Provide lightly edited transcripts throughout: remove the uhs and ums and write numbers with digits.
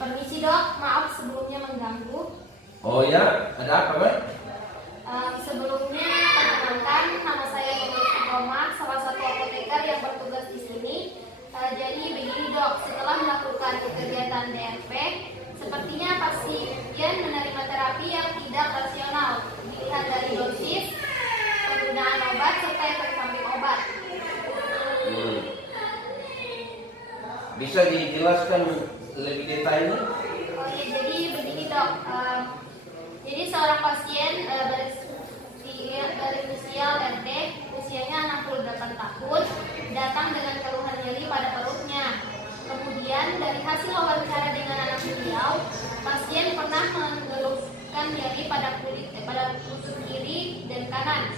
Permisi dok, maaf sebelumnya mengganggu. Oh ya, ada apa Pak? Sebelumnya perkenalkan, nama saya Nurul Roma, salah satu apoteker yang bertugas di sini. Jadi begini dok, setelah melakukan kegiatan DRP, sepertinya pasien menerima terapi yang tidak rasional, dilihat dari dosis, penggunaan obat serta efek samping obat. Bisa dijelaskan lebih detailnya? Oh ya, jadi begini dok. Jadi seorang pasien berinisial RD, usianya 68 tahun, datang dengan keluhan nyeri pada perutnya. Kemudian dari hasil wawancara dengan anak beliau, pasien pernah mengeluhkan nyeri pada lutut kiri dan kanan.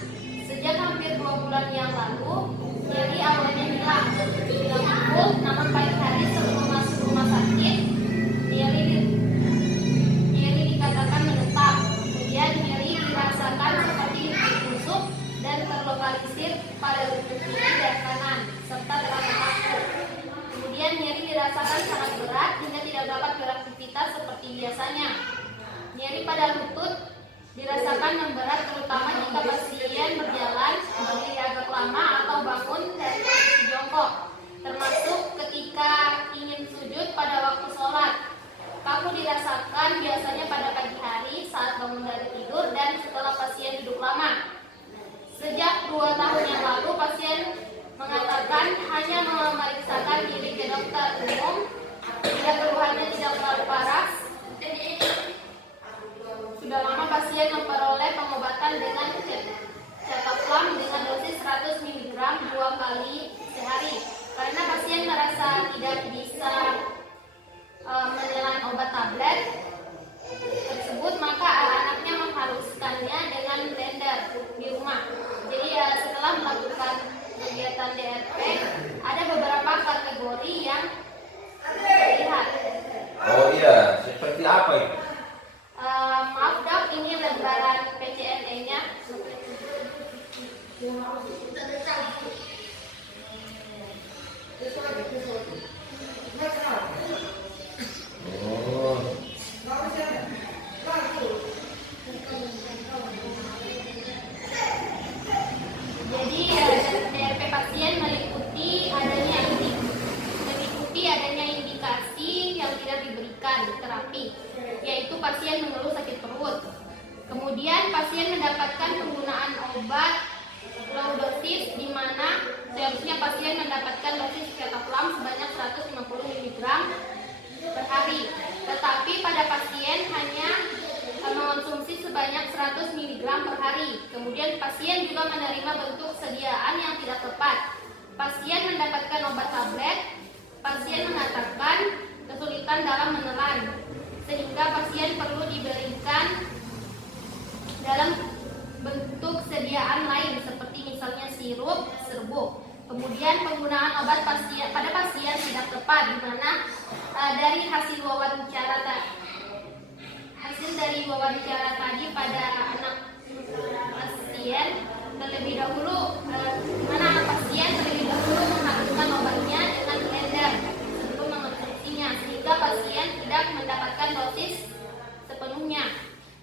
Sejak hampir 2 bulan yang lalu, nyeri awalnya hilang full, namun pagi hari sebelum masuk rumah sakit, nyeri dikatakan menetap. Kemudian nyeri dirasakan seperti ditusuk dan terlokalisir pada lutut kiri dan kanan, serta terasa kaku. Kemudian nyeri dirasakan sangat berat hingga tidak dapat beraktivitas seperti biasanya. Nyeri pada lutut dirasakan memberat terutama jika pasien berjalan, berdiri agak lama atau bangun dari posisi jongkok, termasuk ketika ingin sujud pada waktu sholat. Kaku dirasakan biasanya pada pagi hari saat bangun dari tidur dan setelah pasien duduk lama. Sejak 2 tahun yang lalu, pasien mengatakan hanya memeriksakan diri ke dokter umum, bila keluhannya tidak terlalu parah. Sudah lama pasien memperoleh pengobatan dengan Cetaplam dengan dosis 100 mg 2 kali sehari. Karena pasien merasa tidak bisa menelan obat tablet tersebut, maka anaknya mengharuskannya dengan blender di rumah. Jadi setelah melakukan kegiatan DRP, ada beberapa kategori yang dilihat. Oh iya, seperti apa itu? Maaf dok, ini lembaran PCNE-nya. Oh, Jadi DRP pasien meliputi adanya indikasi yang tidak diberikan terapi, yaitu pasien mengeluh sakit perut. Kemudian pasien mendapatkan penggunaan obat low dosis, di mana seharusnya pasien mendapatkan dosis Cetaplam sebanyak 150 mg per hari. Tetapi pada pasien hanya mengonsumsi sebanyak 100 mg per hari. Kemudian pasien juga menerima bentuk sediaan yang tidak tepat. Pasien mendapatkan obat tablet, pasien mengatakan kesulitan dalam menelan, sehingga pasien perlu diberikan dalam bentuk sediaan lain seperti misalnya sirup, serbuk. Kemudian penggunaan obat pada pasien tidak tepat, di mana dari hasil wawancara tadi pada anak pasien terlebih dahulu, menghabiskan obatnya dengan blender sebelum mengonsumsinya, sehingga pasien tidak mendapatkan dosis sepenuhnya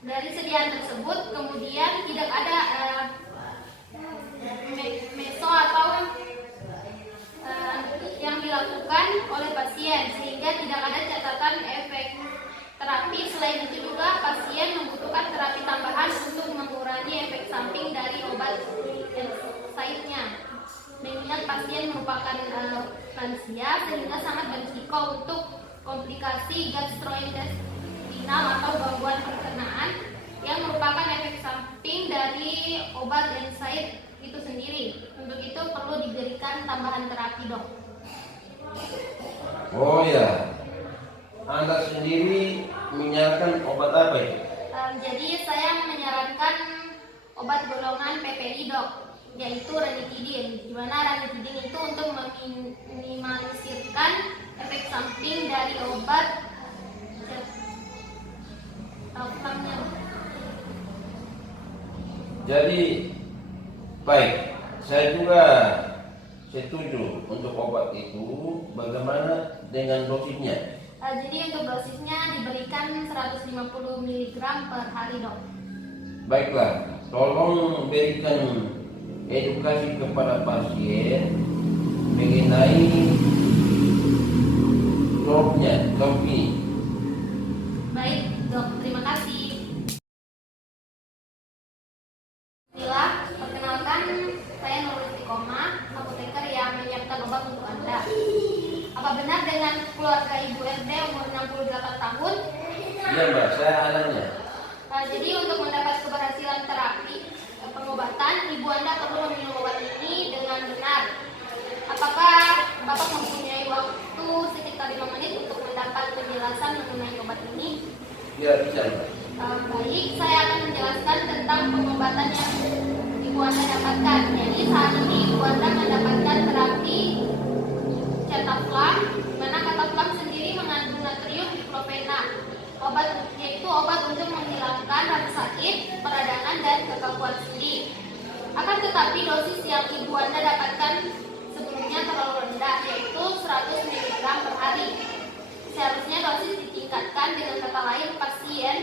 dari sediaan tersebut. Kemudian tidak ada meso atau yang dilakukan oleh pasien, sehingga tidak ada catatan efek terapi. Selain itu juga pasien membutuhkan terapi tambahan untuk mengurangi efek samping dari obat NSAID-nya. Mengingat pasien merupakan lansia, sehingga sangat berisiko untuk komplikasi gastrointestinal atau gangguan pencernaan yang merupakan efek samping dari obat NSAID itu sendiri. Untuk itu perlu diberikan tambahan terapi dok. oh ya. Anda sendiri menyarankan obat apa itu? Jadi saya menyarankan obat golongan PPI dok, yaitu ranitidin. Di mana ranitidin itu untuk meminimalisirkan efek samping dari obat Cetaplamnya. Jadi baik, saya juga setuju untuk obat itu. Bagaimana dengan dosisnya? Jadi untuk dosisnya diberikan 150 mg per hari, Dok. Baiklah, tolong berikan edukasi kepada pasien mengenai dok ini. Baik, Dok. Terima kasih. Bismillah, perkenalkan saya Nurul Istiqomah, apoteker yang menyiapkan obat untuk Anda. Apa benar dengan keluarga Ibu RD umur 68 tahun? Iya Mbak, saya anaknya. Jadi untuk mendapat keberhasilan terapi pengobatan, Ibu Anda perlu meminum obat ini dengan benar. Apakah Bapak mempunyai waktu sekitar 5 menit untuk mendapat penjelasan mengenai obat ini? Iya bisa Mbak. Baik, saya akan menjelaskan tentang pengobatan yang Ibu Anda dapatkan. Jadi saat ini Ibu Anda mendapatkan terapi Cataplam, di mana Cataplam sendiri mengandung natrium diklofenak. Yaitu obat untuk menghilangkan rasa sakit, peradangan, dan kekakuan sendi. Akan tetapi dosis yang Ibu Anda dapatkan sebelumnya terlalu rendah, yaitu 100 mg per hari. Seharusnya dosis ditingkatkan, dengan kata lain pasien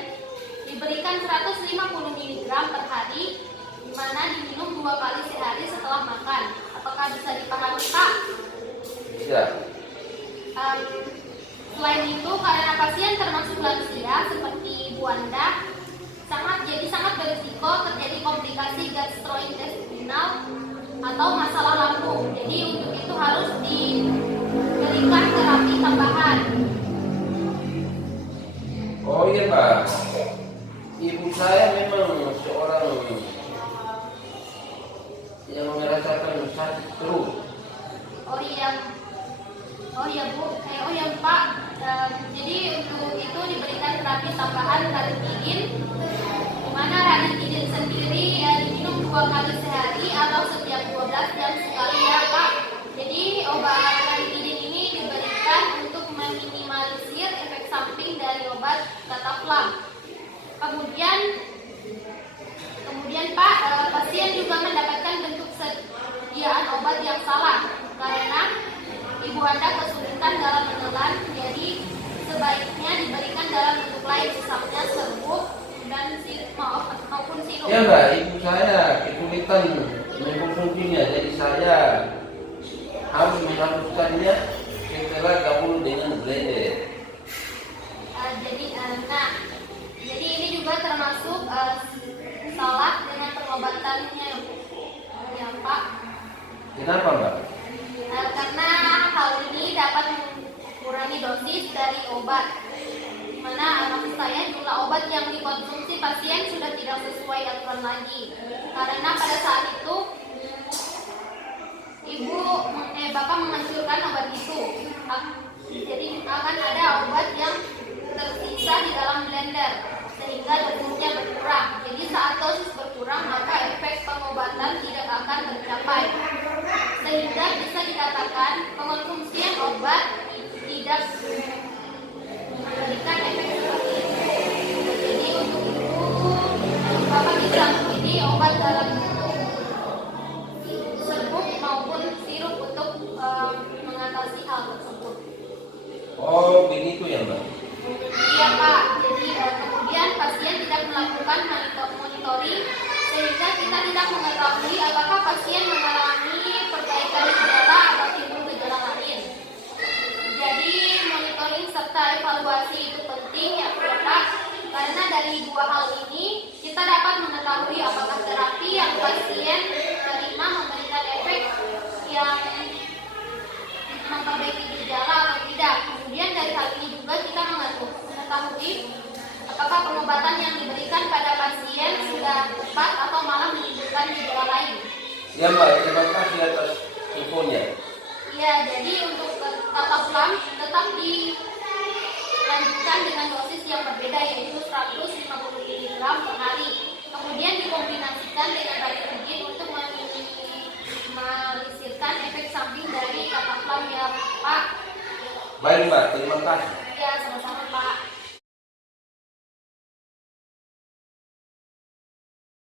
diberikan 150 mg per hari, di mana diminum 2 kali sehari setelah makan. Apakah bisa dipahami, Pak? Bisa. Selain itu, karena pasien termasuk lansia seperti Ibu Anda, sangat berisiko terjadi komplikasi gastrointestinal atau masalah lambung. Jadi untuk itu harus diberikan terapi tambahan. Oh iya Pak, ibu saya memang seorang yang merasakan sakit perut. Oh iya Bu, Pak. Jadi untuk itu diberikan terapi tambahan ranitidin, di mana ranitidin sendiri diminum 2 kali sehari atau setiap 12 jam sekali ya Pak. Jadi obat ranitidin ini diberikan untuk meminimalisir efek samping dari obat Cataplam. Kemudian Pak, pasien juga mendapatkan bentuk sediaan obat yang salah karena Ibu Anda kesulitan dalam menelan, jadi sebaiknya diberikan dalam bentuk lain, misalnya serbuk dan maupun sirup. Ya Mbak, ibu saya kesulitan mengkonsumsinya, jadi saya harus menghapuskannya setelah gabung dengan blender. Jadi ini juga termasuk salah dengan pengobatannya ya Pak. Kenapa Mbak? Karena hal ini dapat mengurangi dosis dari obat, di mana maksud saya jumlah obat yang dikonsumsi pasien sudah tidak sesuai aturan lagi. Karena pada saat itu Bapak menghancurkan obat itu, jadi akan ada obat yang tersisa di dalam blender sehingga dosisnya berkurang. Jadi saat dosis berkurang maka efek pengobatan tidak akan tercapai, sehingga bisa dikatakan pengonsumsian obat tidak memberikan efek seperti itu. Jadi untuk itu Bapak bisa memilih obat dalam bentuk serbuk maupun sirup untuk mengatasi hal tersebut. Oh begitu ya Mbak? Iya Pak, jadi kemudian pasien tidak melakukan monitoring sehingga kita tidak mengetahui apakah pasien mengalami perbaikan gejala atau timbul gejala lain. Jadi monitoring serta evaluasi itu penting ya Pak, karena dari 2 hal ini kita dapat mengetahui apakah terapi yang pasien terima memberikan efek yang memperbaiki gejala atau tidak. Kemudian dari hal ini juga kita mengetahui apakah pengobatan yang diberikan pada pasien sudah tepat atau malah menimbulkan gejala lain. Ya Mbak, terima kasih atas infonya. Iya, jadi untuk Cataplam tetap dilanjutkan dengan dosis yang berbeda, yaitu 150 mg per hari. Kemudian dikombinasikan dengan ranitidin untuk meminimalisirkan efek samping dari Cataplam ya Pak. Baik Mbak, terima kasih.